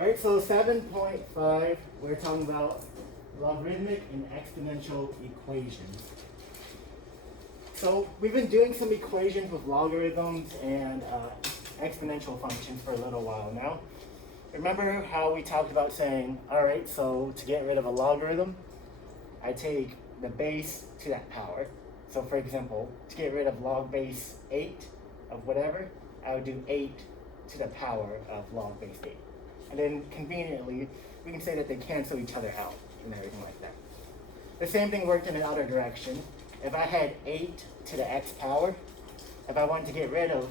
Alright, so 7.5, we're talking about logarithmic and exponential equations. So we've been doing some equations with logarithms and exponential functions for a little while now. Remember how we talked about saying, alright, so to get rid of a logarithm, I take the base to that power. So for example, to get rid of log base 8 of whatever, I would do 8 to the power of log base 8. And then conveniently, we can say that they cancel each other out and everything like that. The same thing worked in the other direction. If I had 8 to the x power, if I wanted to get rid of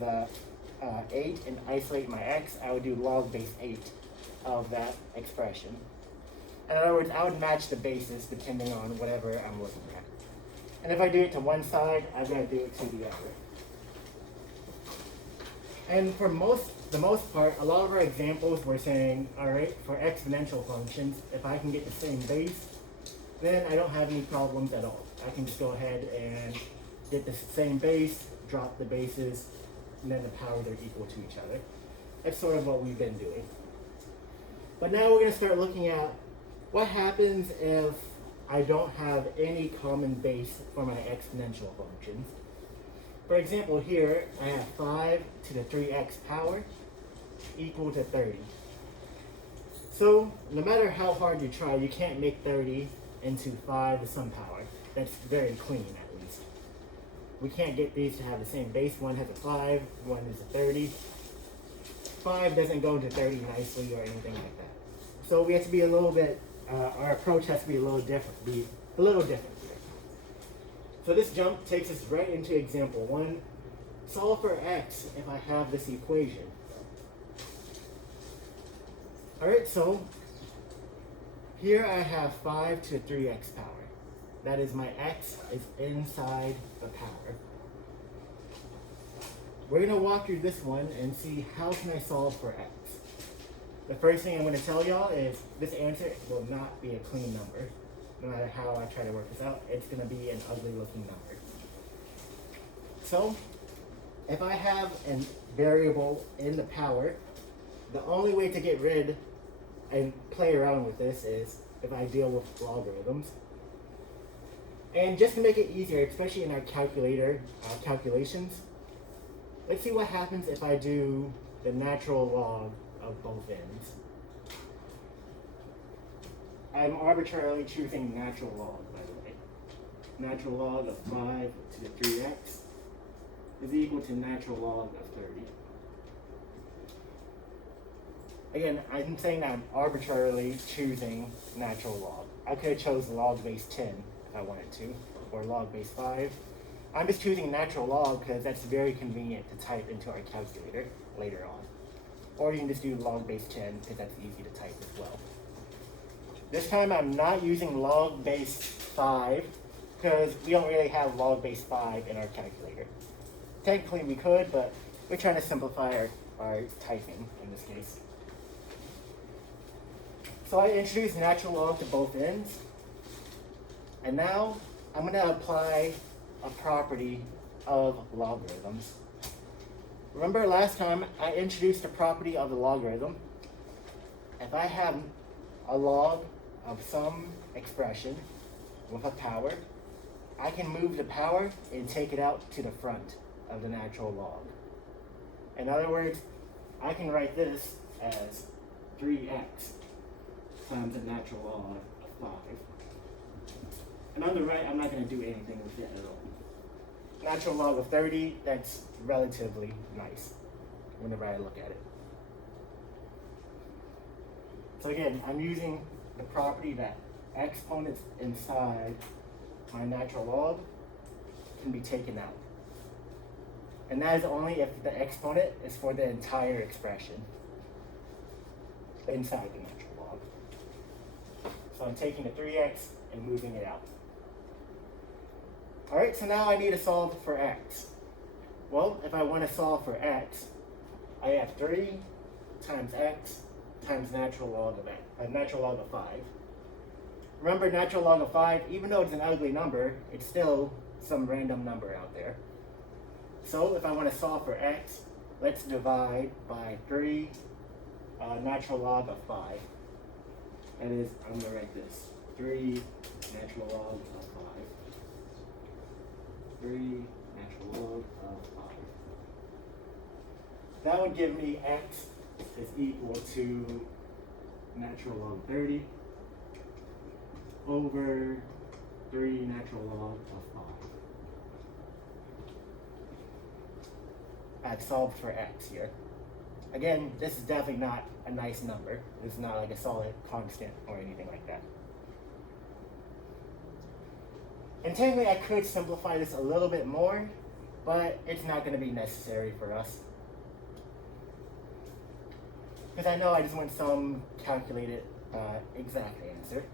the 8 and isolate my x, I would do log base 8 of that expression. In other words, I would match the bases depending on whatever I'm looking at. And if I do it to one side, I've got to do it to the other. And for the most part, a lot of our examples were saying, alright, for exponential functions, if I can get the same base, then I don't have any problems at all. I can just go ahead and get the same base, drop the bases, and then the powers are equal to each other. That's sort of what we've been doing. But now we're going to start looking at what happens if I don't have any common base for my exponential functions. For example, here I have 5 to the 3x power equal to 30. So no matter how hard you try, you can't make 30 into 5 to some power. That's very clean, at least. We can't get these to have the same base. One has a 5, one is a 30. 5 doesn't go into 30 nicely or anything like that. So we have to be a little bit, our approach has to be a little different here. So this jump takes us right into example 1. Solve for x if I have this equation. Alright, so here I have 5 to 3x power. That is, my x is inside the power. We're going to walk through this one and see how can I solve for x. The first thing I'm going to tell y'all is this answer will not be a clean number. No matter how I try to work this out, it's going to be an ugly looking number. So, if I have a variable in the power, the only way to get rid and play around with this is if I deal with logarithms. And just to make it easier, especially in our calculator calculations, let's see what happens if I do the natural log of both ends. I'm arbitrarily choosing natural log, by the way. Natural log of 5 to the 3x is equal to natural log of 30. Again, I'm saying that I'm arbitrarily choosing natural log. I could have chosen log base 10 if I wanted to, or log base 5. I'm just choosing natural log because that's very convenient to type into our calculator later on. Or you can just do log base 10 because that's easy to type as well. This time I'm not using log base 5 because we don't really have log base 5 in our calculator. Technically we could, but we're trying to simplify our typing in this case. So I introduced natural log to both ends. And now I'm going to apply a property of logarithms. Remember last time I introduced a property of the logarithm. If I have a log of some expression with a power, I can move the power and take it out to the front of the natural log. In other words, I can write this as 3x times the natural log of 5. And on the right, I'm not going to do anything with it at all. Natural log of 30, that's relatively nice whenever I look at it. So again, I'm using the property that exponents inside my natural log can be taken out. And that is only if the exponent is for the entire expression inside the natural log. So I'm taking the 3x and moving it out. Alright, so now I need to solve for x. Well, if I want to solve for x, I have 3 times x times natural log of 5. Remember, natural log of 5, even though it's an ugly number, it's still some random number out there. So if I want to solve for x, let's divide by 3 natural log of 5. That is, I'm going to write this. 3 natural log of 5. 3 natural log of 5. That would give me x is equal to natural log 30 over 3 natural log of 5. I've solved for x here. Again, this is definitely not a nice number. It's not like a solid constant or anything like that. And technically I could simplify this a little bit more, but it's not going to be necessary for us. Because I know I just want some calculated exact answer.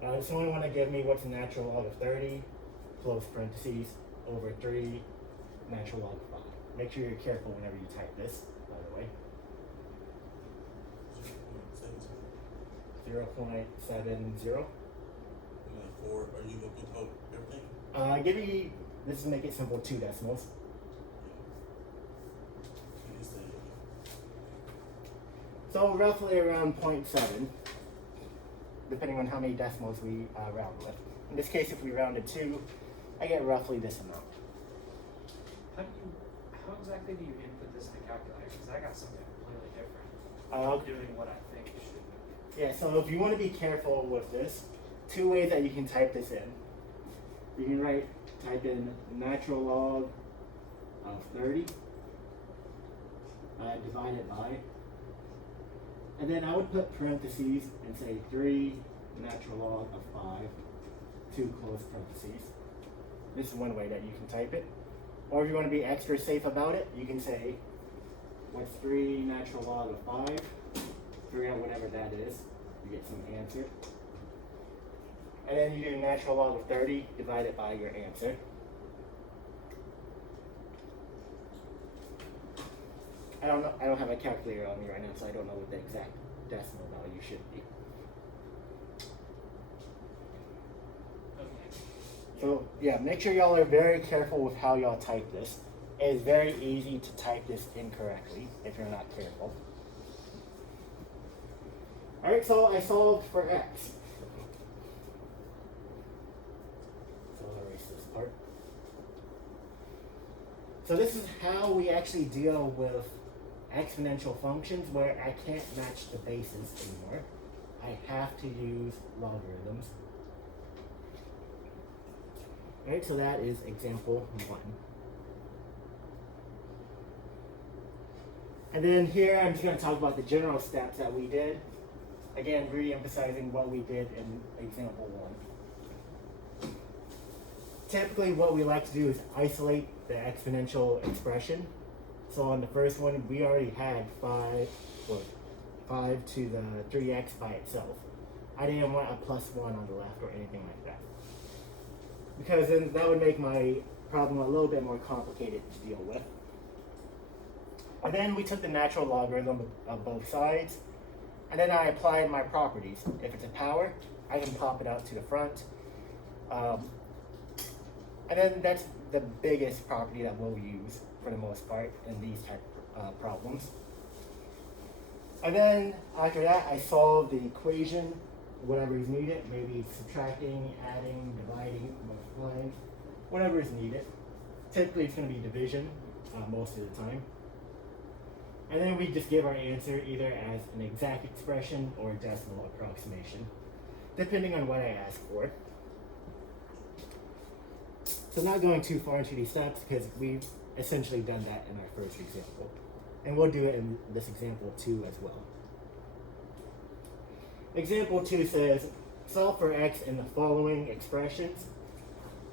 It's only want to give me what's the natural log of 30, close parentheses, over 3 natural log of 5. Make sure you're careful whenever you type this, by the way. 0.70. 4, are you looking to everything? Give me, let's make it simple, 2 decimals. So roughly around 0.7, depending on how many decimals we round with. In this case, if we rounded 2, I get roughly this amount. How exactly do you input this in the calculator? Because I got something completely different. Doing what I think it should be. Yeah, so if you want to be careful with this, 2 ways that you can type this in. You can type in natural log of 30 divided by, and then I would put parentheses and say 3 natural log of 5, 2 close parentheses. This is one way that you can type it. Or if you want to be extra safe about it, you can say, what's 3 natural log of 5? Figure out whatever that is. You get some answer. And then you do natural log of 30 divided by your answer. I don't know. I don't have a calculator on me right now, so I don't know what the exact decimal value should be. So yeah, make sure y'all are very careful with how y'all type this. It is very easy to type this incorrectly if you're not careful. Alright, so I solved for x. So I'll erase this part. So this is how we actually deal with exponential functions where I can't match the bases anymore. I have to use logarithms. Alright, so that is example 1. And then here I'm just going to talk about the general steps that we did. Again, re-emphasizing what we did in example 1. Typically what we like to do is isolate the exponential expression. So on the first one, we already had 5 to the 3x by itself. I didn't want a plus 1 on the left or anything like that, because then that would make my problem a little bit more complicated to deal with. And then we took the natural logarithm of both sides, and then I applied my properties. If it's a power, I can pop it out to the front. And then that's the biggest property that we'll use for the most part in these type of problems. And then after that, I solve the equation, whatever is needed, maybe subtracting, adding, dividing, multiplying, whatever is needed. Typically it's going to be division most of the time. And then we just give our answer either as an exact expression or a decimal approximation, depending on what I ask for. So not going too far into these steps because we've essentially done that in our first example. And we'll do it in this example 2 as well. Example 2 says, solve for x in the following expressions.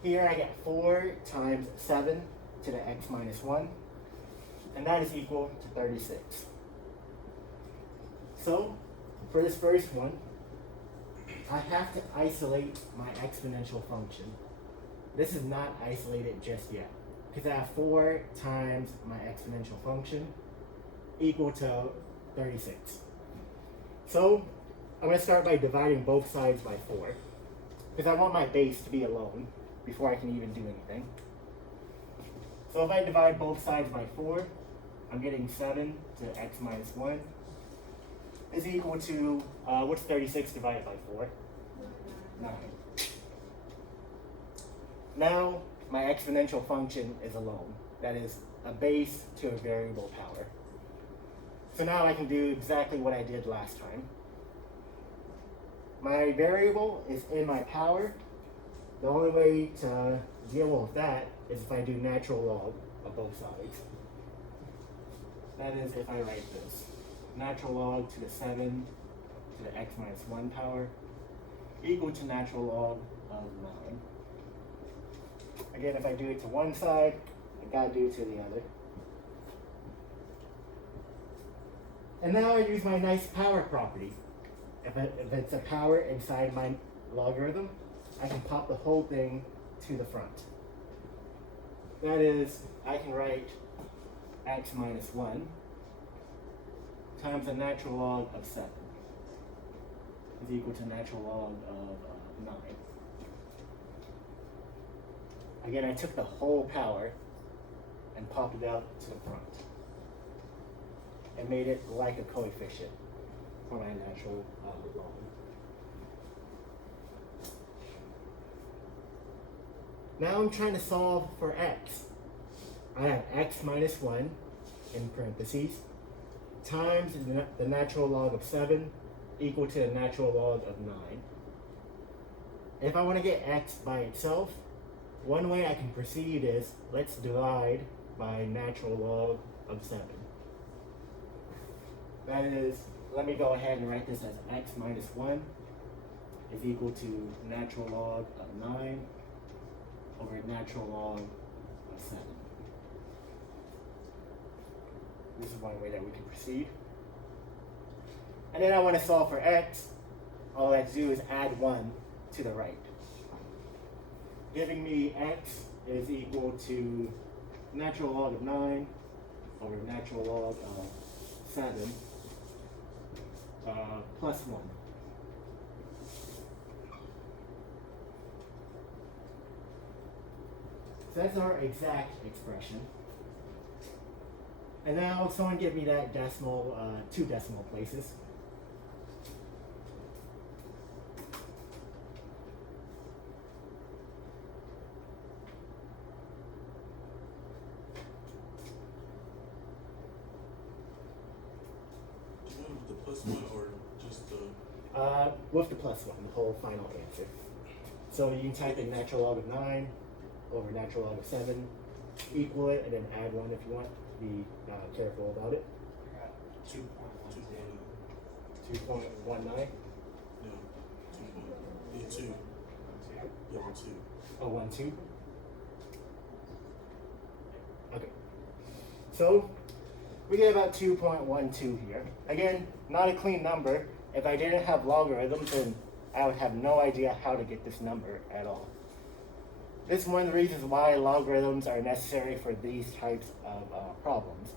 Here I get 4 times 7 to the x minus 1, and that is equal to 36. So, for this first one, I have to isolate my exponential function. This is not isolated just yet, because I have 4 times my exponential function equal to 36. So, I'm going to start by dividing both sides by 4, because I want my base to be alone before I can even do anything. So if I divide both sides by 4, I'm getting 7 to x minus 1 is equal to, what's 36 divided by 4? 9. Now, my exponential function is alone. That is a base to a variable power. So now I can do exactly what I did last time. My variable is in my power. The only way to deal with that is if I do natural log of both sides. That is if I write this. Natural log to the 7 to the x minus 1 power equal to natural log of 9. Again, if I do it to one side, I gotta do it to the other. And now I use my nice power property. If it's a power inside my logarithm, I can pop the whole thing to the front. That is, I can write x minus 1 times the natural log of 7 is equal to natural log of 9. Again, I took the whole power and popped it out to the front and made it like a coefficient for my natural log. Now I'm trying to solve for x. I have x minus 1 in parentheses times the natural log of 7 equal to the natural log of 9. If I want to get x by itself, one way I can proceed is, let's divide by natural log of 7. That is, let me go ahead and write this as x minus 1 is equal to natural log of 9 over natural log of 7. This is one way that we can proceed. And then I want to solve for x. All I have to do is add 1 to the right, giving me x is equal to natural log of 9 over natural log of 7 plus 1. So that's our exact expression. And now someone give me that decimal, 2 decimal places. With the plus 1 or just the... With the plus 1, the whole final answer. So you can type in natural log of 9 over natural log of 7, equal it, and then add 1 if you want. Be careful about it. I got 2.1. 2.19. No, 2. Yeah, 2. Oh, 1, 2. Okay. So we get about 2.12 here. Again, not a clean number. If I didn't have logarithms, then I would have no idea how to get this number at all. This is one of the reasons why logarithms are necessary for these types of problems.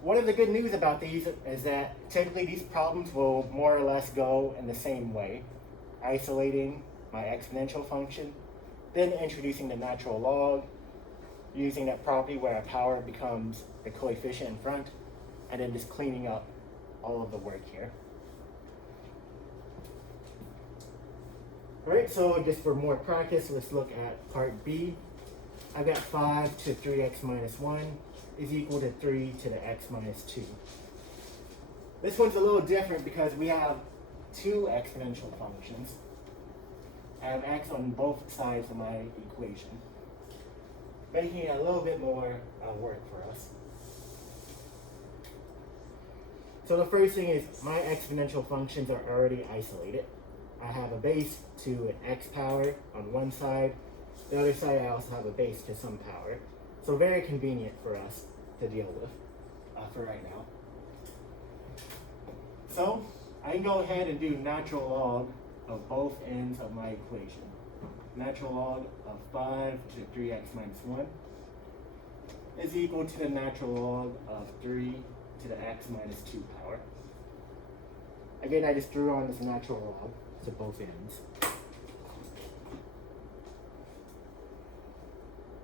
One of the good news about these is that typically these problems will more or less go in the same way, isolating my exponential function, then introducing the natural log, using that property where a power becomes the coefficient in front, and then just cleaning up all of the work here. Alright, so just for more practice, let's look at part B. I've got 5 to 3x minus 1 is equal to 3 to the x minus 2. This one's a little different because we have 2 exponential functions. I have x on both sides of my equation, making it a little bit more work for us. So the first thing is my exponential functions are already isolated. I have a base to an x power on one side. The other side I also have a base to some power. So very convenient for us to deal with for right now. So I can go ahead and do natural log of both ends of my equation. Natural log of 5 to 3x minus 1 is equal to the natural log of 3 to the x minus 2 power. Again, I just drew on this natural log to both ends.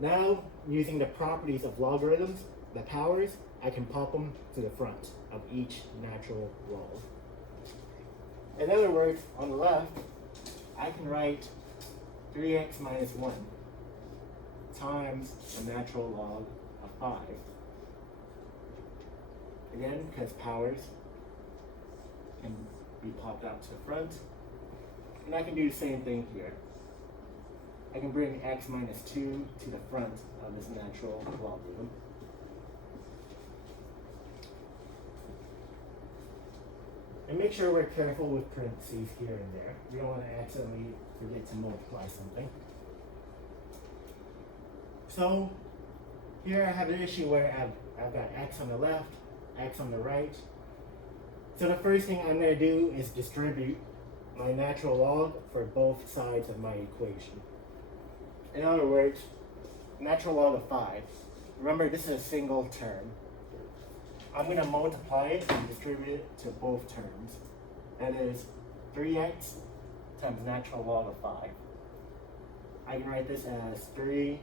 Now, using the properties of logarithms, the powers, I can pop them to the front of each natural log. In other words, on the left, I can write 3x minus 1 times the natural log of 5. Again, because powers can be popped out to the front. And I can do the same thing here. I can bring x minus 2 to the front of this natural logarithm. And make sure we're careful with parentheses here and there. We don't want to accidentally forget to multiply something. So here I have an issue where I've got x on the left, x on the right. So the first thing I'm going to do is distribute my natural log for both sides of my equation. In other words, natural log of 5. Remember, this is a single term. I'm going to multiply it and distribute it to both terms. That is 3x times natural log of 5. I can write this as 3,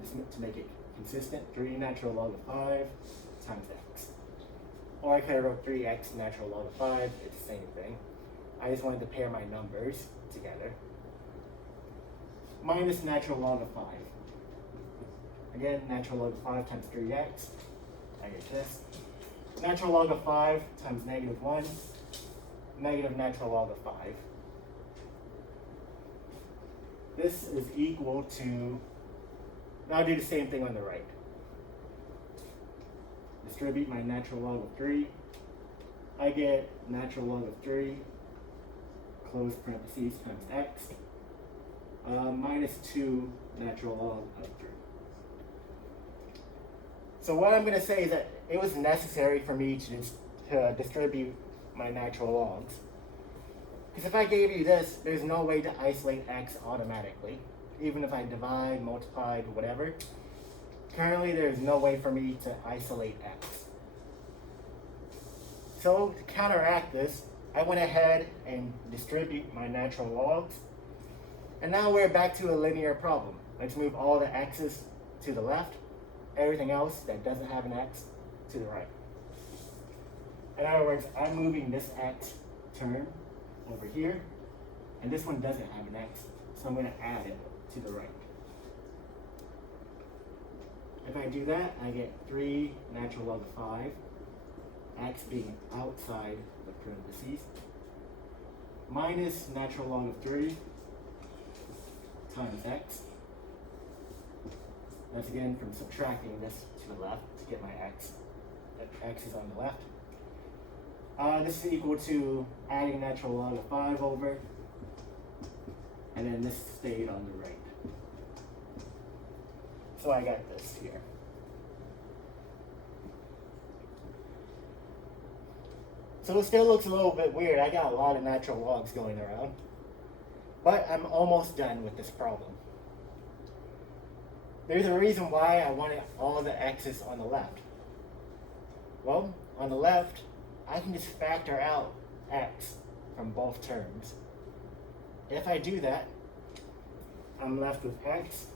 just to make it consistent, 3 natural log of 5 times x. Or I could have wrote 3x natural log of 5, it's the same thing. I just wanted to pair my numbers together. Minus natural log of 5. Again, natural log of 5 times 3x. I get this. Natural log of 5 times negative 1. Negative natural log of 5. This is equal to, now I'll do the same thing on the right. Distribute my natural log of 3. I get natural log of 3, close parentheses, times x, minus 2 natural log of 3. So what I'm going to say is that it was necessary for me to distribute my natural logs. Because if I gave you this, there's no way to isolate x automatically. Even if I divide, multiply, whatever. Currently, there's no way for me to isolate x. So to counteract this, I went ahead and distribute my natural logs. And now we're back to a linear problem. Let's move all the x's to the left. Everything else that doesn't have an x to the right. In other words, I'm moving this x term over here, and this one doesn't have an x, so I'm going to add it to the right. If I do that, I get 3 natural log of 5, x being outside the parentheses, minus natural log of 3 times x. That's again from subtracting this to the left to get my x. That x is on the left. This is equal to adding natural log of 5 over, and then this stayed on the right. So I got this here. So it still looks a little bit weird. I got a lot of natural logs going around. But I'm almost done with this problem. There's a reason why I wanted all the x's on the left. Well, on the left, I can just factor out x from both terms. If I do that, I'm left with x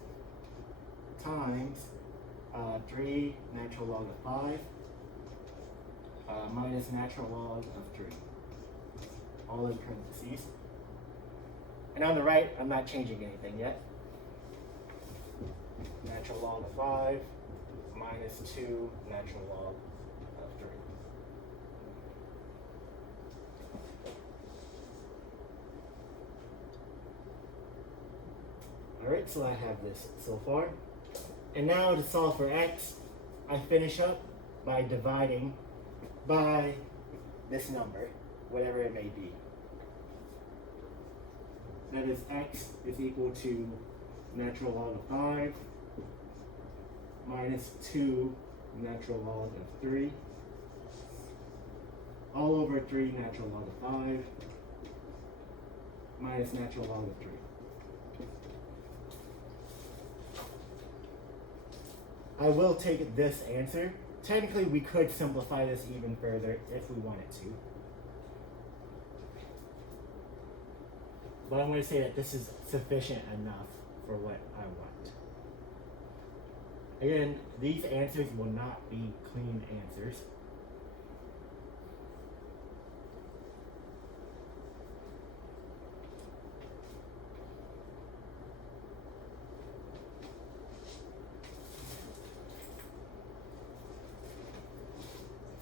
times 3 natural log of 5 minus natural log of 3, all in parentheses. And on the right, I'm not changing anything yet. Natural log of 5 minus 2 natural log of 3. Alright, so I have this so far. And now to solve for x, I finish up by dividing by this number, whatever it may be. That is, x is equal to natural log of 5 minus 2 natural log of 3 all over 3 natural log of 5 minus natural log of 3. I will take this answer. Technically, we could simplify this even further if we wanted to. But I'm going to say that this is sufficient enough for what I want. Again, these answers will not be clean answers.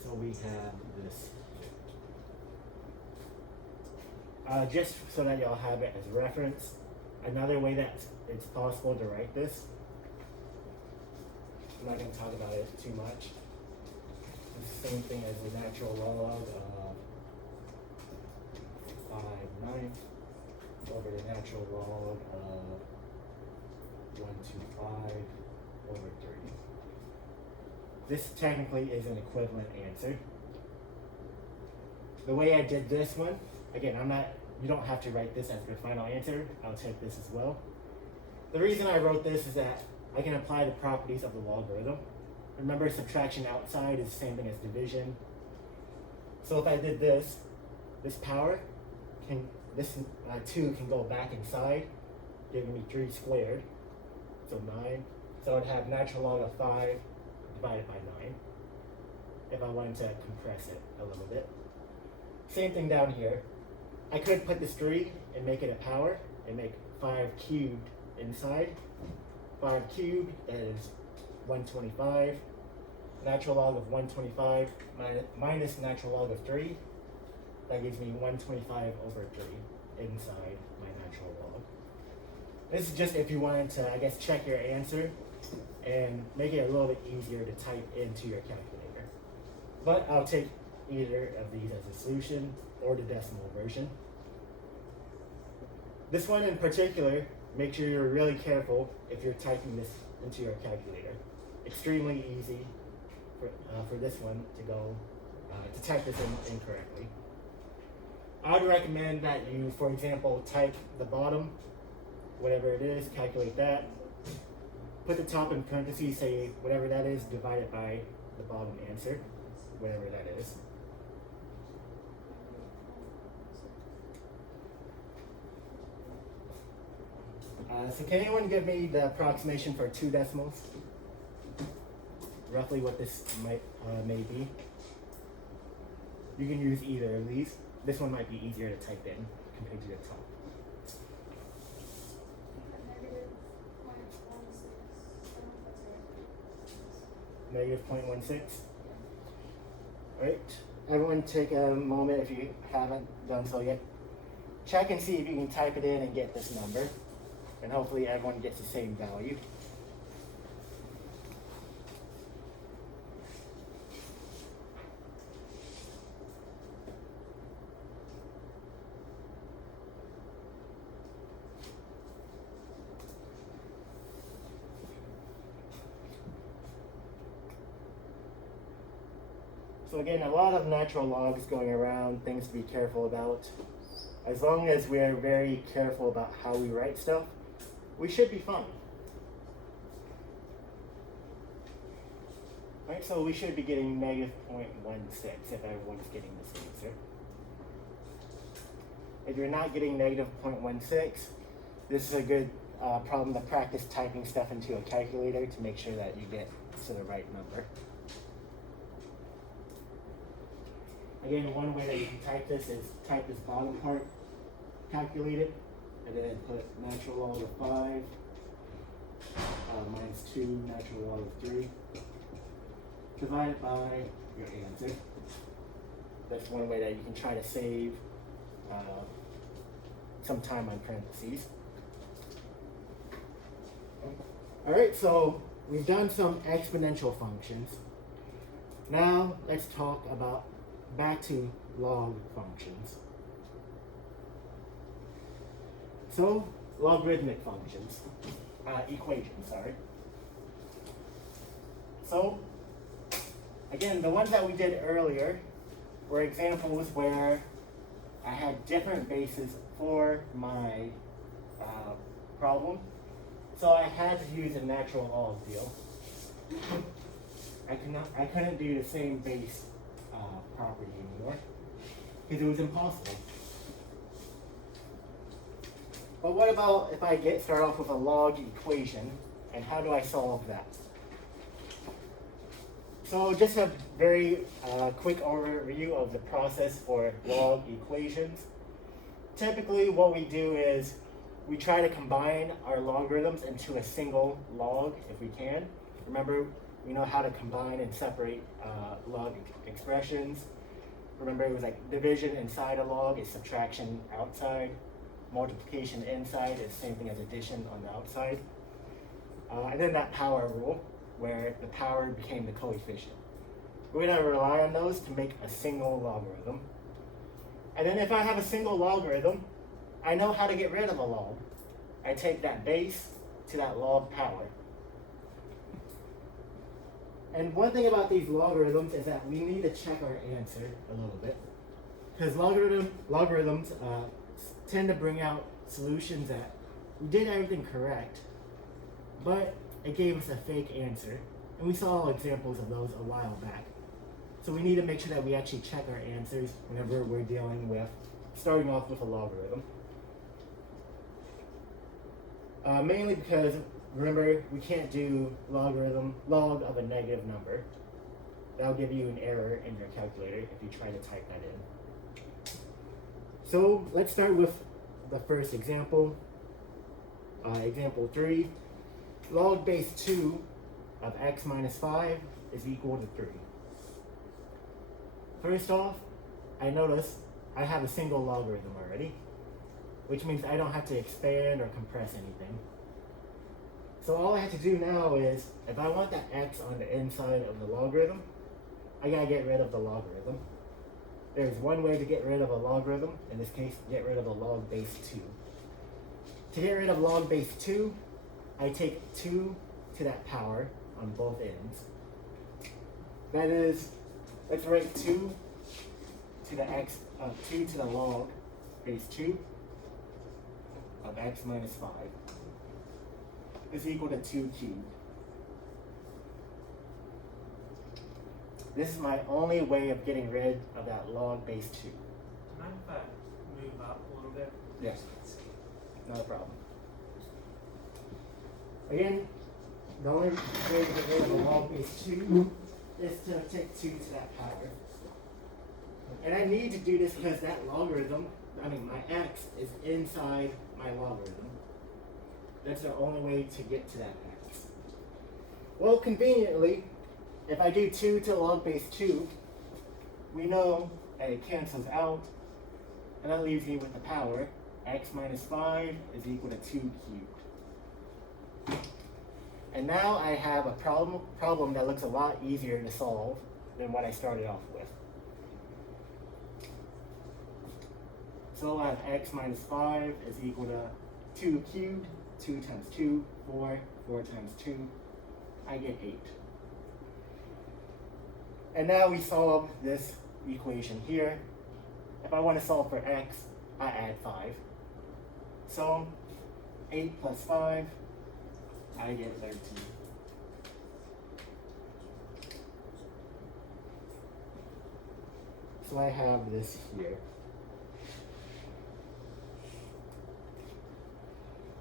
So we have this. Just so that y'all have it as reference, another way that it's possible to write this, I'm not going to talk about it too much. It's the same thing as the natural log of 5/9 over the natural log of 125 over 3. This technically is an equivalent answer. The way I did this one, again, you don't have to write this as your final answer. I'll take this as well. The reason I wrote this is that I can apply the properties of the logarithm. Remember, subtraction outside is the same thing as division. So if I did this power, this 2 can go back inside, giving me 3 squared, so 9. So I'd have natural log of 5 divided by 9, if I wanted to compress it a little bit. Same thing down here. I could put this 3 and make it a power, and make 5 cubed inside. 5 cubed is 125. Natural log of 125 minus natural log of 3. That gives me 125 over 3 inside my natural log. This is just if you wanted to, I guess, check your answer and make it a little bit easier to type into your calculator. But I'll take either of these as a solution or the decimal version. This one in particular, make sure you're really careful if you're typing this into your calculator. Extremely easy for this one to go, to type this in incorrectly. I would recommend that you, for example, type the bottom, whatever it is, calculate that. Put the top in parentheses, say whatever that is, divide it by the bottom answer, whatever that is. So can anyone give me the approximation for 2 decimals? Roughly what this may be. You can use either of these. This one might be easier to type in compared to the top. -0.16. Right. Everyone take a moment if you haven't done so yet. Check and see if you can type it in and get this number. And hopefully everyone gets the same value. So again, a lot of natural logs going around, things to be careful about. As long as we're very careful about how we write stuff, we should be fine. Right, so we should be getting -0.16 if everyone's getting this answer. If you're not getting -0.16, this is a good problem to practice typing stuff into a calculator to make sure that you get to the right number. Again, one way that you can type this is type this bottom part, calculate it, and then put natural log of 5 minus 2 natural log of 3 divided by your answer. That's one way that you can try to save some time on parentheses. Alright, so we've done some exponential functions. Now let's talk about back to log functions. So, logarithmic functions, equations, sorry. So, again, the ones that we did earlier were examples where I had different bases for my problem. So I had to use a natural log deal. I couldn't do the same base property anymore because it was impossible. But what about if I start off with a log equation, and how do I solve that? So just a very quick overview of the process for log equations. Typically what we do is we try to combine our logarithms into a single log if we can. Remember, we know how to combine and separate log expressions. Remember, it was like division inside a log is subtraction outside. Multiplication inside is same thing as addition on the outside. And then that power rule, where the power became the coefficient. We're going to rely on those to make a single logarithm. And then if I have a single logarithm, I know how to get rid of a log. I take that base to that log power. And one thing about these logarithms is that we need to check our answer a little bit. Because logarithms tend to bring out solutions that we did everything correct, but it gave us a fake answer. And we saw examples of those a while back. So we need to make sure that we actually check our answers whenever we're dealing with starting off with a logarithm. Mainly because, remember, we can't do log of a negative number. That'll give you an error in your calculator if you try to type that in. So let's start with the first example. Example 3. Log base 2 of x minus 5 is equal to 3. First off, I notice I have a single logarithm already, which means I don't have to expand or compress anything. So all I have to do now is, if I want that x on the inside of the logarithm, I gotta get rid of the logarithm. There's one way to get rid of a logarithm, in this case, get rid of a log base 2. To get rid of log base 2, I take 2 to that power on both ends. That is, let's write 2 to the log base 2 of x minus 5 is equal to 2 cubed. This is my only way of getting rid of that log base 2. Do you mind if I move up a little bit? Yes. Not a problem. Again, the only way to get rid of a log base 2 is to take 2 to that power. And I need to do this because that logarithm, my x is inside my logarithm. That's the only way to get to that x. Well, conveniently, if I do 2 to log base 2, we know that it cancels out, and that leaves me with the power. X minus 5 is equal to 2 cubed. And now I have a problem that looks a lot easier to solve than what I started off with. So I have x minus 5 is equal to 2 cubed. 2 times 2, 4. 4 times 2, I get 8. And now we solve this equation here. If I want to solve for x, I add 5. So 8 plus 5, I get 13. So I have this here.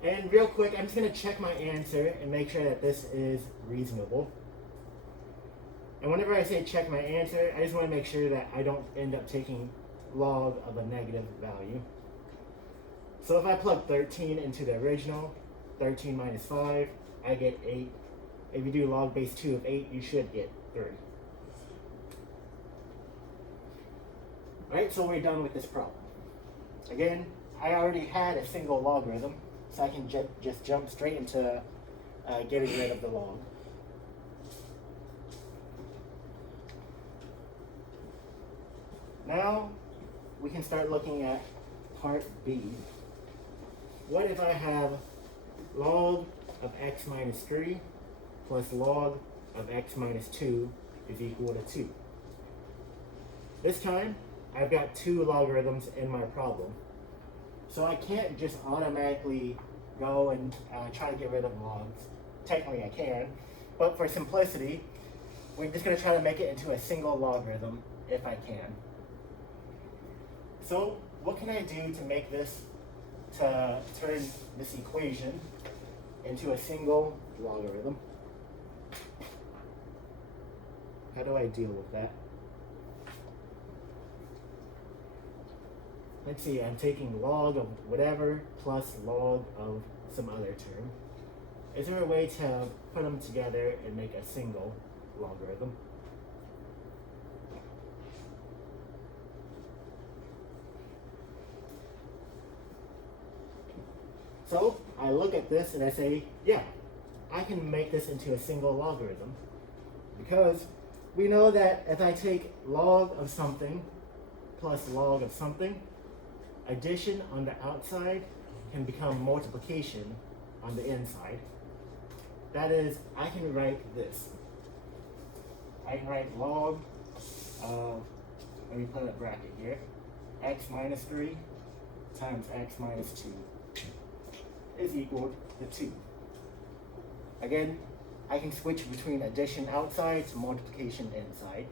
And real quick, I'm just going to check my answer and make sure that this is reasonable. And whenever I say check my answer, I just want to make sure that I don't end up taking log of a negative value. So if I plug 13 into the original, 13 minus 5, I get 8. If you do log base 2 of 8, you should get 3. Alright, so we're done with this problem. Again, I already had a single logarithm, so I can just jump straight into getting rid of the log. Now, we can start looking at part B. What if I have log of x minus 3 plus log of x minus 2 is equal to 2? This time, I've got 2 logarithms in my problem. So I can't just automatically go and try to get rid of logs. Technically I can, but for simplicity, we're just going to try to make it into a single logarithm if I can. So what can I do to make this, to turn this equation into a single logarithm? How do I deal with that? Let's see, I'm taking log of whatever plus log of some other term. Is there a way to put them together and make a single logarithm? So I look at this and I say, yeah, I can make this into a single logarithm, because we know that if I take log of something plus log of something, addition on the outside can become multiplication on the inside. That is, I can write this. I can write log of, let me put a bracket here, x minus 3 times x minus 2 is equal to 2. Again, I can switch between addition outside to multiplication inside.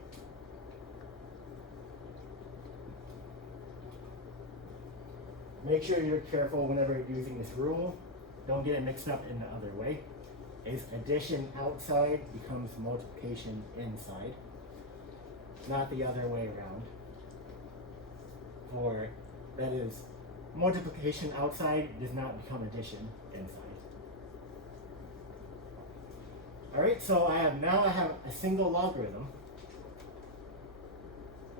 Make sure you're careful whenever you're using this rule. Don't get it mixed up in the other way. Is addition outside becomes multiplication inside, not the other way around. Or that is, multiplication outside does not become addition inside. Alright, so I have a single logarithm.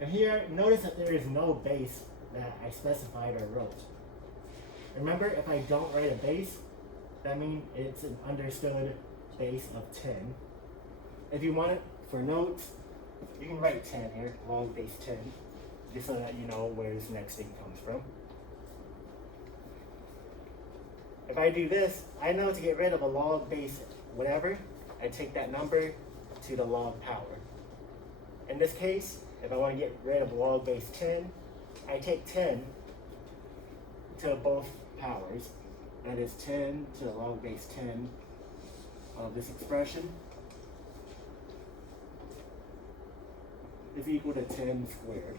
And here, notice that there is no base that I specified or wrote. Remember, if I don't write a base, that means it's an understood base of 10. If you want it for notes, you can write 10 here, log base 10, just so that you know where this next thing comes from. If I do this, I know to get rid of a log base whatever, I take that number to the log power. In this case, if I want to get rid of log base 10, I take 10 to both powers. That is 10 to the log base 10 of this expression is equal to 10 squared.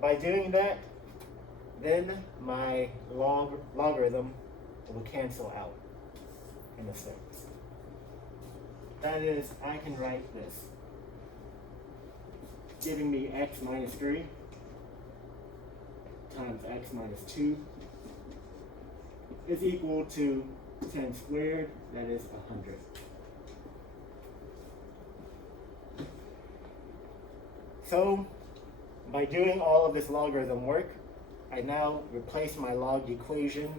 By doing that, then my logarithm will cancel out in a sense. That is, I can write this, giving me x minus 3 times x minus 2 is equal to 10 squared, that is 100. So, by doing all of this logarithm work, I now replace my log equation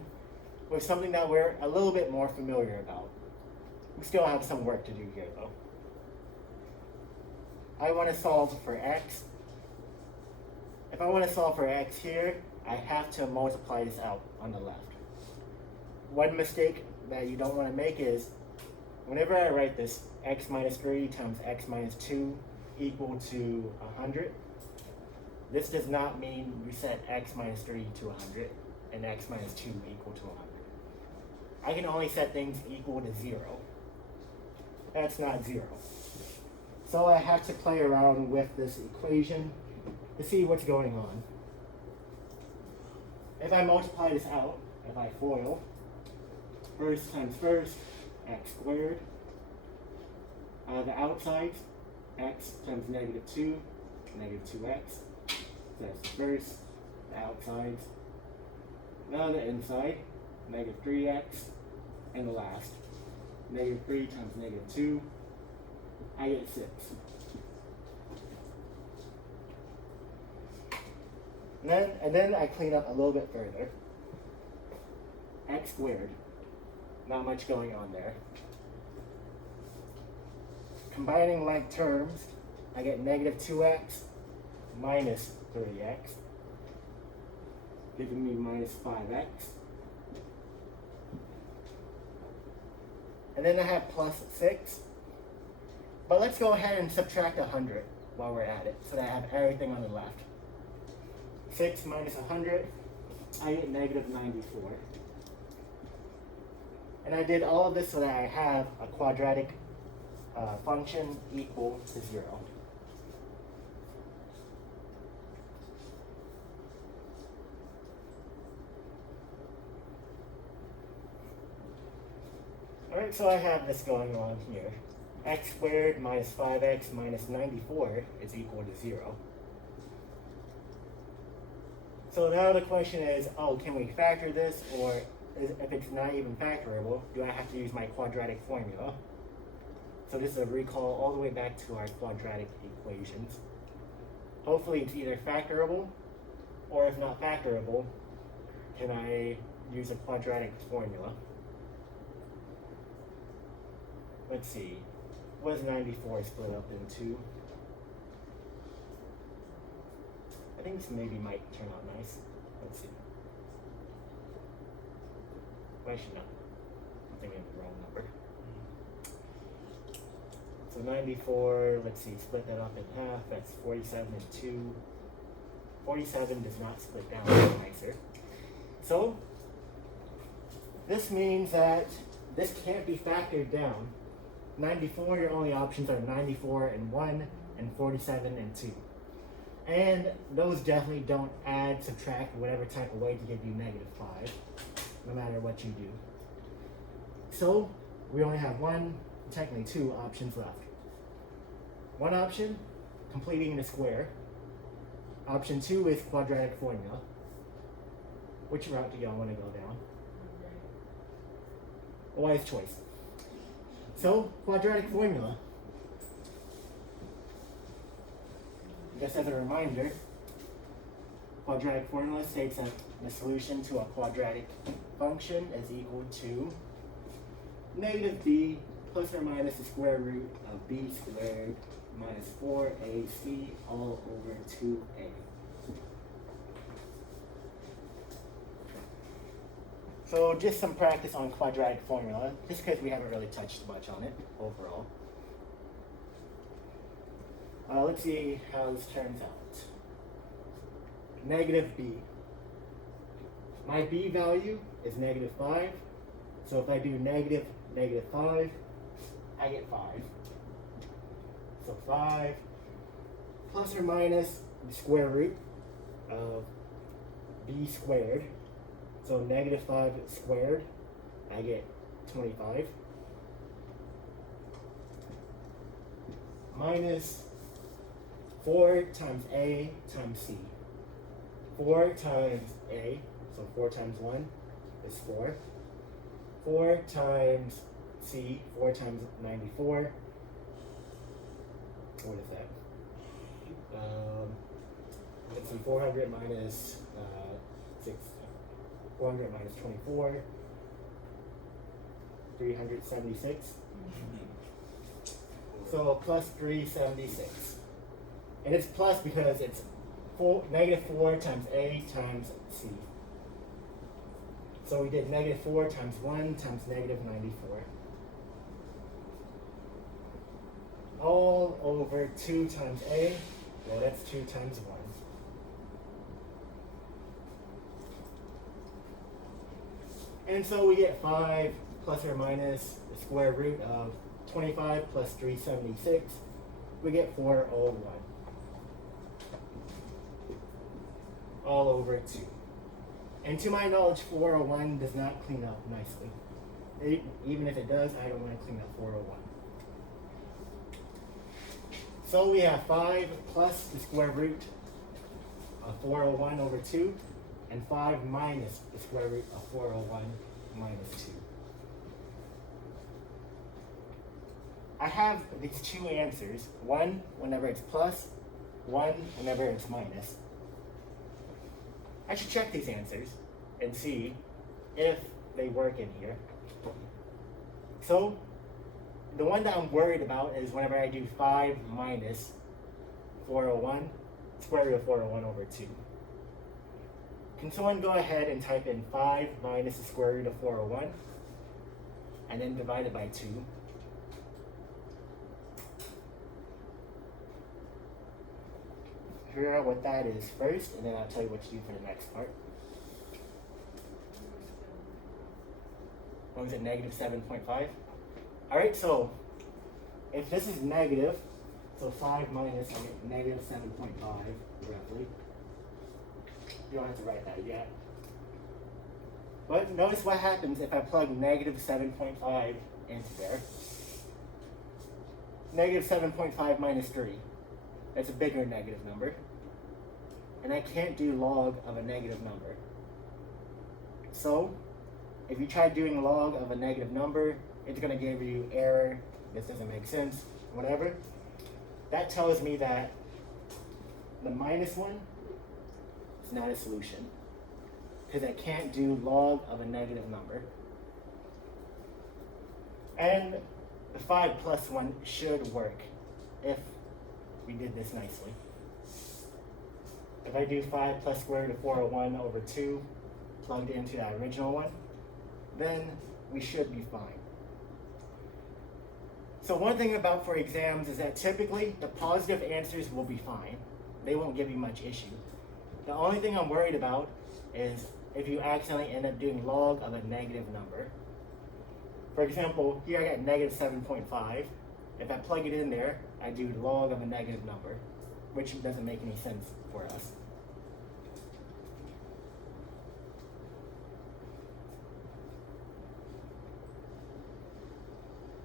with something that we're a little bit more familiar about. We still have some work to do here though. I want to solve for x. If I want to solve for x here, I have to multiply this out on the left. One mistake that you don't want to make is, whenever I write this x minus 3 times x minus 2 equal to 100, this does not mean we set x minus 3 to 100 and x minus 2 equal to 100. I can only set things equal to 0. That's not 0. So I have to play around with this equation to see what's going on. If I multiply this out, if I FOIL, first times first, x squared. The outsides, x times negative 2, negative 2x. So that's the first, the outsides. Now the inside, negative 3x. And the last, negative 3 times negative 2, I get 6. And then I clean up a little bit further. X squared, not much going on there. Combining like terms, I get negative 2x minus 3x, giving me minus 5x. And then I have plus 6. But let's go ahead and subtract 100 while we're at it, so that I have everything on the left. 6 minus 100, I get negative 94. And I did all of this so that I have a quadratic function equal to 0. Alright, so I have this going on here. X squared minus 5x minus 94 is equal to 0. So now the question is, oh, can we factor this, or if it's not even factorable, do I have to use my quadratic formula? So this is a recall all the way back to our quadratic equations. Hopefully it's either factorable, or if not factorable, can I use a quadratic formula? Let's see, what is 94 split up into? I think this maybe might turn out nice. Let's see. Actually, no. I'm thinking of the wrong number. So 94, let's see, split that up in half. That's 47 and 2. 47 does not split down any nicer. So, this means that this can't be factored down. 94, your only options are 94 and 1 and 47 and 2. And those definitely don't add, subtract, whatever type of way to give you negative 5, no matter what you do. So, we only have technically two options left. One option, completing the square. Option 2 is quadratic formula. Which route do y'all want to go down? A wise choice. So, quadratic formula. Just as a reminder, quadratic formula states that the solution to a quadratic function is equal to negative b plus or minus the square root of b squared minus 4ac all over 2a. So just some practice on quadratic formula, just because we haven't really touched much on it overall. Let's see how this turns out. Negative b. My b value is negative 5. So if I do negative 5, I get 5. So 5 plus or minus the square root of b squared. So negative 5 squared, I get 25. Minus 4 times a times c. 4 times a, so 4 times 1 is 4. 4 times c, 4 times 94. What is that? Let's see, 400 minus 6. 400 minus 24. 376. So plus 376. And it's plus because it's negative 4 times a times c. So we did negative 4 times 1 times negative 94. All over 2 times a, well that's 2 times 1. And so we get 5 plus or minus the square root of 25 plus 376. We get 401. All over 2. And to my knowledge, 401 does not clean up nicely. Even if it does, I don't want to clean up 401. So we have 5 plus the square root of 401 over 2, and 5 minus the square root of 401 minus 2. I have these two answers, one whenever it's plus, one whenever it's minus. I should check these answers and see if they work in here. So, the one that I'm worried about is whenever I do 5 minus 401, square root of 401 over 2. Can someone go ahead and type in 5 minus the square root of 401 and then divide it by 2? Figure out what that is first, and then I'll tell you what to do for the next part. What was it, negative 7.5? Alright, so if this is negative, so 5 minus, I get negative 7.5 roughly. You don't have to write that yet. But notice what happens if I plug negative 7.5 into there. Negative 7.5 minus 3. That's a bigger negative number. And I can't do log of a negative number. So, if you try doing log of a negative number, it's going to give you error, this doesn't make sense, whatever. That tells me that the minus one is not a solution, because I can't do log of a negative number. And the 5 plus 1 should work if we did this nicely. If I do 5 plus square root of 401 over 2 plugged into that original one, then we should be fine. So one thing about for exams is that typically the positive answers will be fine. They won't give you much issue. The only thing I'm worried about is if you accidentally end up doing log of a negative number. For example, here I got negative 7.5. If I plug it in there, I do log of a negative number, which doesn't make any sense for us.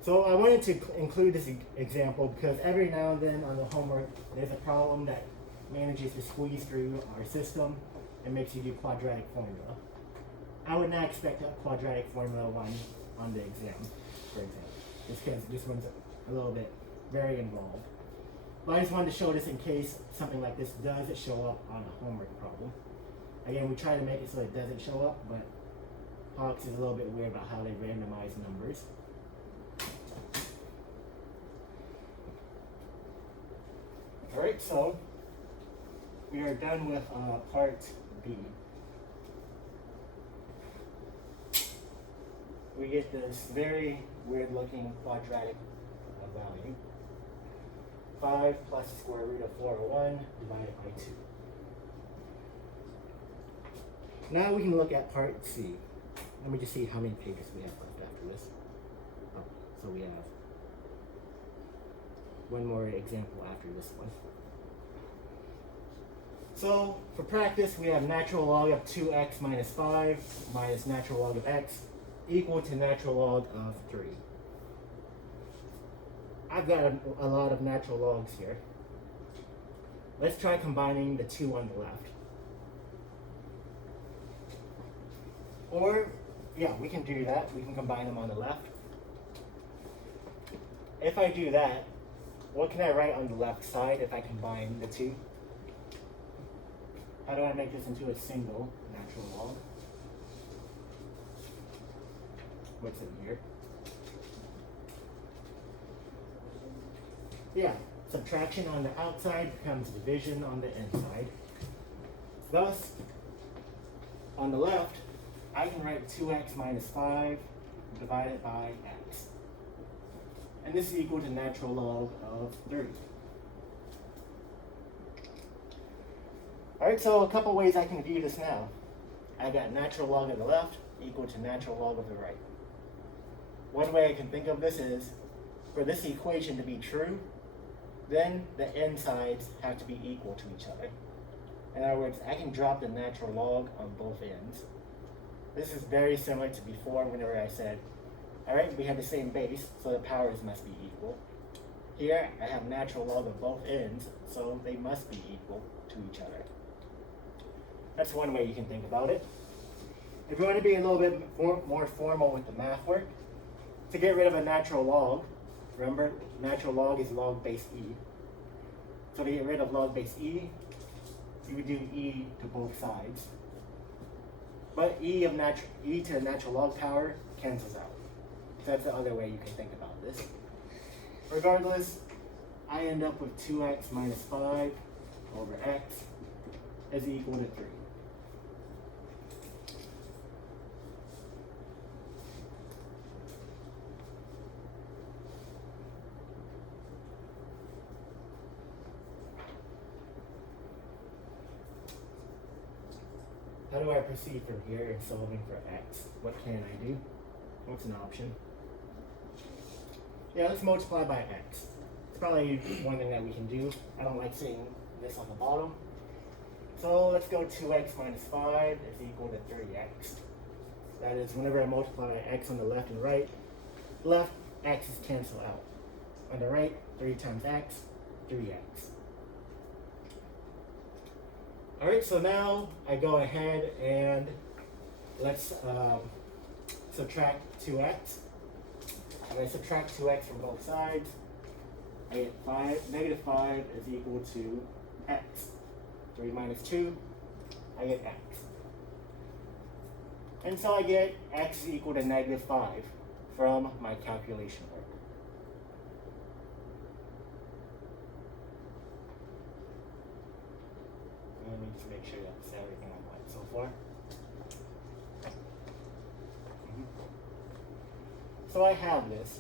So I wanted to include this example because every now and then on the homework, there's a problem that manages to squeeze through our system and makes you do quadratic formula. I would not expect a quadratic formula one on the exam, for example, just because this one's a little bit very involved. But I just wanted to show this in case something like this does show up on a homework problem. Again, we try to make it so it doesn't show up, but Hawks is a little bit weird about how they randomize numbers. Alright, so we are done with part B. We get this very weird looking quadratic value. 5 plus the square root of 401 divided by 2. Now we can look at part C. Let me just see how many pages we have left after this. Oh, so we have one more example after this one. So for practice, we have natural log of 2x minus 5 minus natural log of x equal to natural log of 3. I've got a lot of natural logs here. Let's try combining the two on the left. Or, yeah, we can do that. We can combine them on the left. If I do that, what can I write on the left side if I combine the two? How do I make this into a single natural log? What's in here? Yeah, subtraction on the outside becomes division on the inside. Thus, on the left, I can write 2x minus 5 divided by x. And this is equal to natural log of 3. Alright, so a couple ways I can view this now. I've got natural log of the left equal to natural log of the right. One way I can think of this is, for this equation to be true, then the end sides have to be equal to each other. In other words, I can drop the natural log on both ends. This is very similar to before whenever I said, alright, we have the same base, so the powers must be equal. Here, I have natural log of both ends, so they must be equal to each other. That's one way you can think about it. If you want to be a little bit more formal with the math work, to get rid of a natural log, remember, natural log is log base e. So to get rid of log base e, you would do e to both sides. But e to the natural log power cancels out. So that's the other way you can think about this. Regardless, I end up with 2x minus 5 over x is equal to 3. How do I proceed from here in solving for x? What can I do? What's an option? Yeah, let's multiply by x. It's probably one thing that we can do. I don't like seeing this on the bottom. So let's go 2x minus 5 is equal to 3x. That is, whenever I multiply x on the left and right, left x's cancel out. On the right, 3 times x, 3x. Alright, so now I go ahead and let's subtract 2x. If I subtract 2x from both sides, I get negative 5 is equal to x. 3 minus 2, I get x. And so I get x is equal to negative 5 from my calculation work. Let me just make sure that's everything I want so far. So I have this.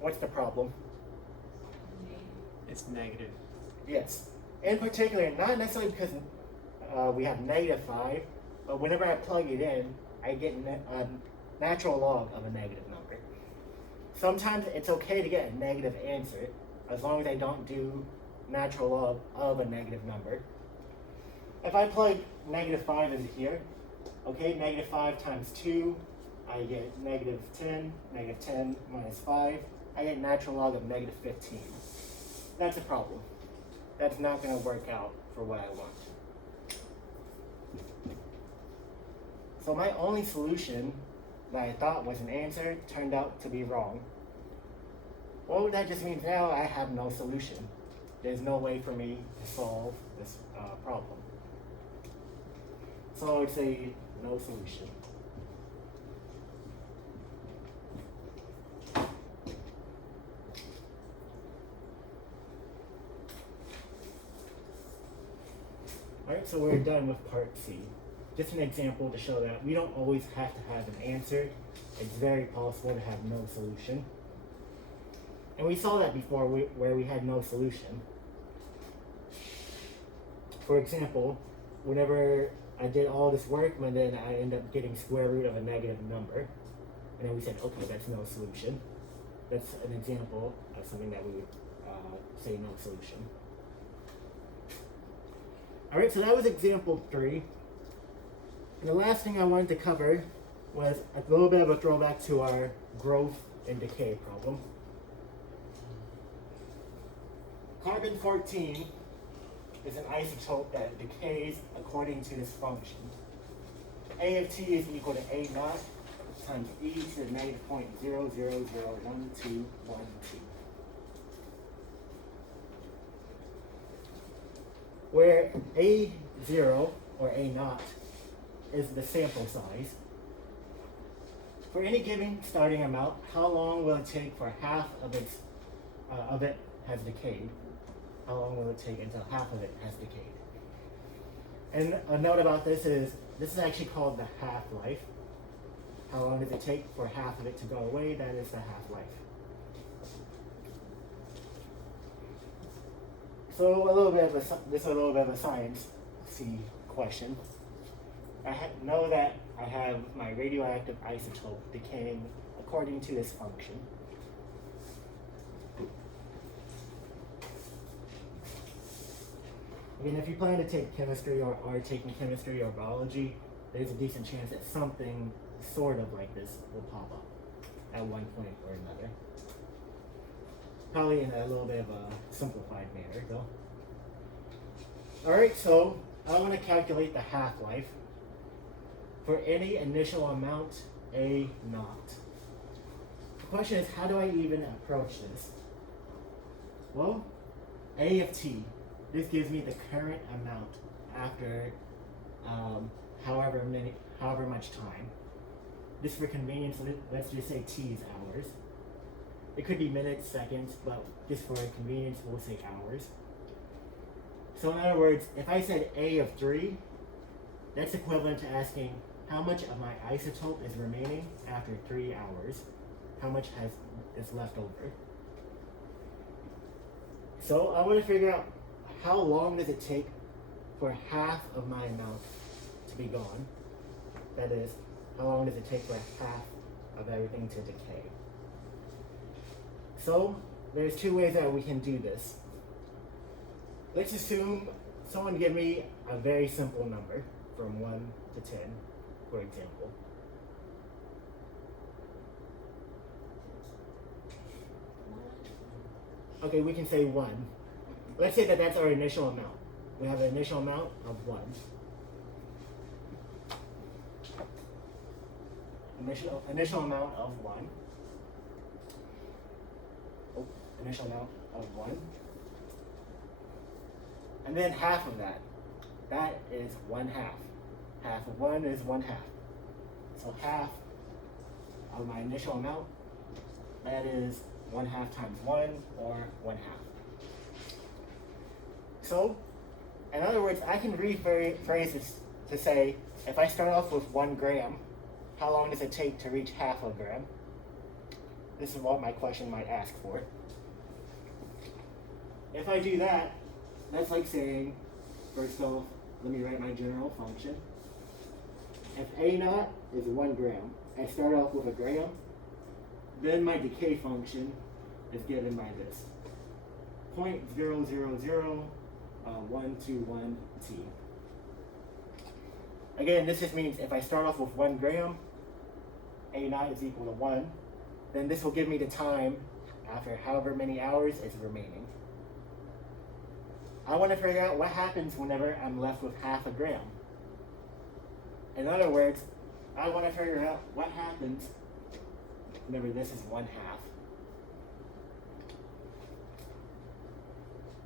What's the problem? It's negative. Yes. In particular, not necessarily because we have negative 5, but whenever I plug it in, I get a natural log of a negative number. Sometimes it's okay to get a negative answer, as long as I don't do natural log of a negative number. If I plug negative 5 into here, okay, negative 5 times 2, I get negative 10 minus 5, I get natural log of negative 15. That's a problem. That's not going to work out for what I want. So my only solution that I thought was an answer turned out to be wrong. Well, that just means now I have no solution. There's no way for me to solve this problem. So I would say no solution. Alright, so we're done with part C. Just an example to show that we don't always have to have an answer. It's very possible to have no solution. And we saw that before where we had no solution. For example, whenever I did all this work, and then I end up getting square root of a negative number, and then we said, okay, that's no solution. That's an example of something that we would say no solution. Alright, so that was example 3. And the last thing I wanted to cover was a little bit of a throwback to our growth and decay problem. Carbon 14 is an isotope that decays according to this function. A of t is equal to A naught times e to the negative 0.000121. Where A0 or A naught is the sample size. For any given starting amount, how long will it take for half of it has decayed? How long will it take until half of it has decayed? And a note about this is actually called the half-life. How long does it take for half of it to go away? That is the half-life. So this is a little bit of a science question. I know that I have my radioactive isotope decaying according to this function. Again, if you plan to take chemistry or are taking chemistry or biology, there's a decent chance that something sort of like this will pop up at one point or another. Probably in a little bit of a simplified manner, though. Alright, so I want to calculate the half-life for any initial amount A naught. The question is, how do I even approach this? Well, A of t, this gives me the current amount after however much time. Just for convenience, let's just say t is hours. It could be minutes, seconds, but just for convenience, we'll say hours. So in other words, if I said A of 3, that's equivalent to asking how much of my isotope is remaining after 3 hours. How much is left over? So I want to figure out how long does it take for half of my amount to be gone. That is, how long does it take for half of everything to decay? So there's 2 ways that we can do this. Let's assume someone give me a very simple number from 1 to 10, for example. Okay, we can say 1. Let's say that that's our initial amount. We have an initial amount of 1. Initial amount of 1. Oh, initial amount of 1. And then half of that. That is 1/2. Half of 1 is 1/2. So half of my initial amount, that is 1/2 times 1, or 1/2. So, in other words, I can rephrase this to say, if I start off with 1 gram, how long does it take to reach half a gram? This is what my question might ask for. If I do that, that's like saying, first off, let me write my general function. If A naught is 1 gram, I start off with a gram, then my decay function is given by this. 0.000121 t. Again, this just means if I start off with 1 gram, A naught is equal to 1, then this will give me the time after however many hours is remaining. I want to figure out what happens whenever I'm left with half a gram. In other words, I want to figure out what happens whenever this is 1/2.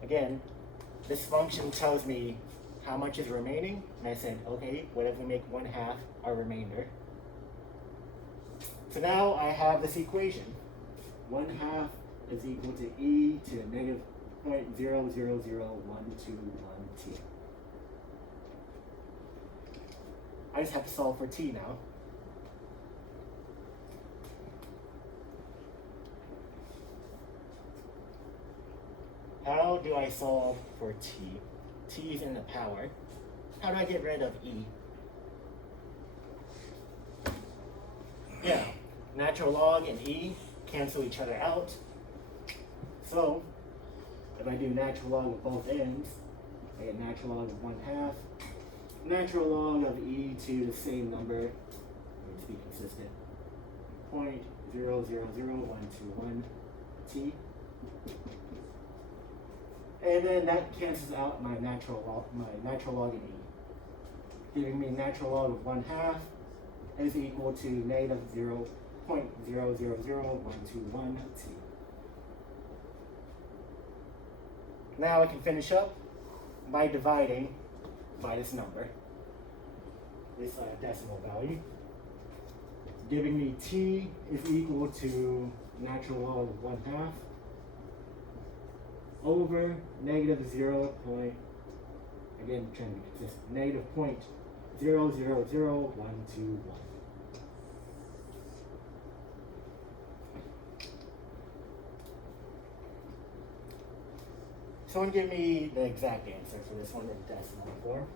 Again, this function tells me how much is remaining, and I said, okay, what if we make 1/2 our remainder? So now I have this equation. 1/2 is equal to e to the negative 0.000121 t. I just have to solve for t now. How do I solve for t? T is in the power. How do I get rid of e? Yeah, natural log and e cancel each other out. So, if I do natural log of both ends, I get natural log of 1/2. Natural log of e to the same number, let's be consistent, 0.000121 t. And then that cancels out my natural log of e, giving me natural log of 1/2 is equal to negative 0.000121 t. Now I can finish up by dividing by this number, this decimal value, giving me t is equal to natural log of 1/2 over negative 0. Again, trying to be consistent, negative 0.000121. Someone give me the exact answer for this one in decimal form.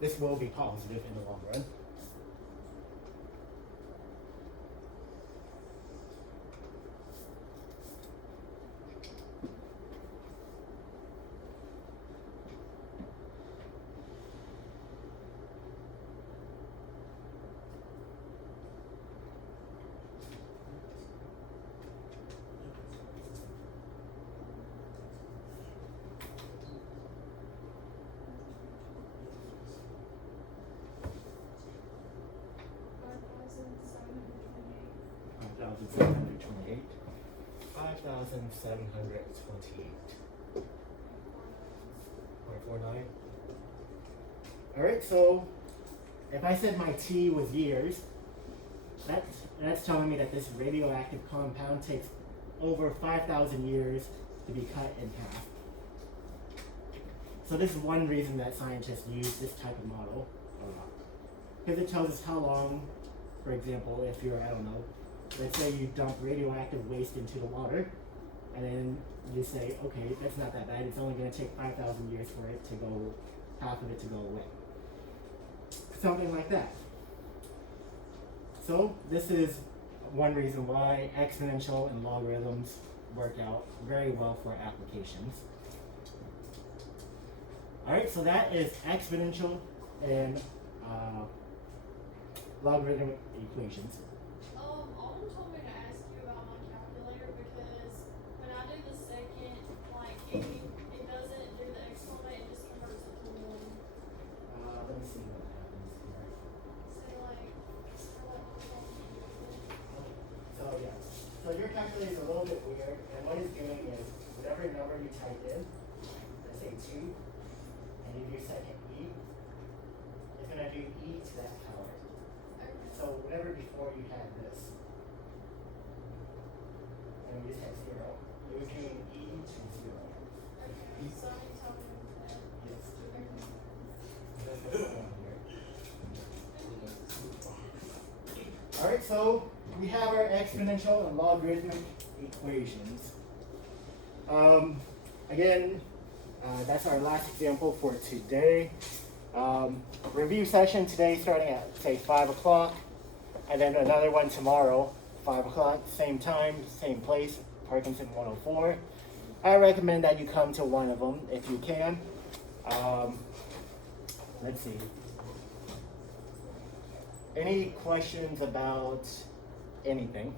This will be positive in the long run. $5,728. 5,728.49. Alright, so if I said my t was years, that's telling me that this radioactive compound takes over 5,000 years to be cut in half. So this is one reason that scientists use this type of model a lot. Because it tells us how long, for example, if you're, I don't know, let's say you dump radioactive waste into the water, and then you say, okay, that's not that bad, it's only going to take 5,000 years for it to go, half of it to go away. Something like that. So this is one reason why exponential and logarithms work out very well for applications. Alright, so that is exponential and logarithmic equations. Alden told me to ask you about my calculator because when I your calculator is a little bit weird, and what it's doing is whatever number you type in, let's say 2, and you do second e, it's going to do e to that power. So whatever before you had this, and we just had 0, it was doing e to 0. So you tell me that. Yes. That's what's going on here. Alright, so we have our exponential and logarithmic equations. Again, that's our last example for today. Review session today starting at, say, 5 o'clock, and then another one tomorrow, 5 o'clock, same time, same place, Parkinson 104. I recommend that you come to one of them if you can. Let's see. Any questions about anything?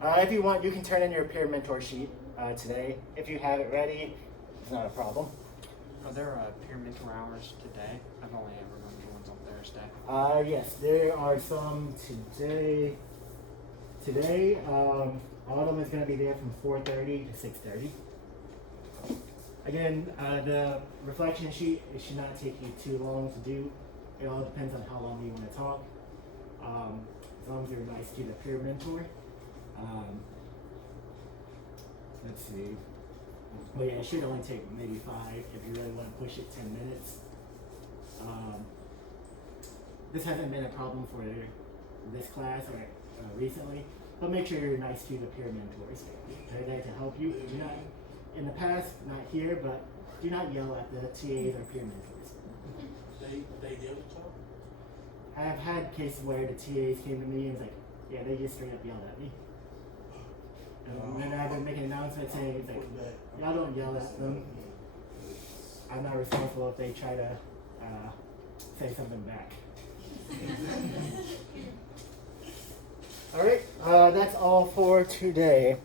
If you want, you can turn in your peer mentor sheet today. If you have it ready, it's not a problem. Are there peer mentor hours today? I've only ever known the ones on Thursday. Yes, there are some today. Today, Autumn is going to be there from 4:30 to 6:30. Again, the reflection sheet, it should not take you too long to do. It all depends on how long you want to talk. As long as you're nice to the peer mentor. Let's see. Well, yeah, it should only take maybe 5 if you really want to push it 10 minutes. This hasn't been a problem for this class or recently, but make sure you're nice to the peer mentors. They're there to help you. Do not, in the past, not here, but do not yell at the TAs or peer mentors. They deal with talk? I've had cases where the TAs came to me and was like, yeah, they just straight up yelled at me. And then I've been making announcements saying, like, y'all don't yell at them. I'm not responsible if they try to say something back. All right, that's all for today.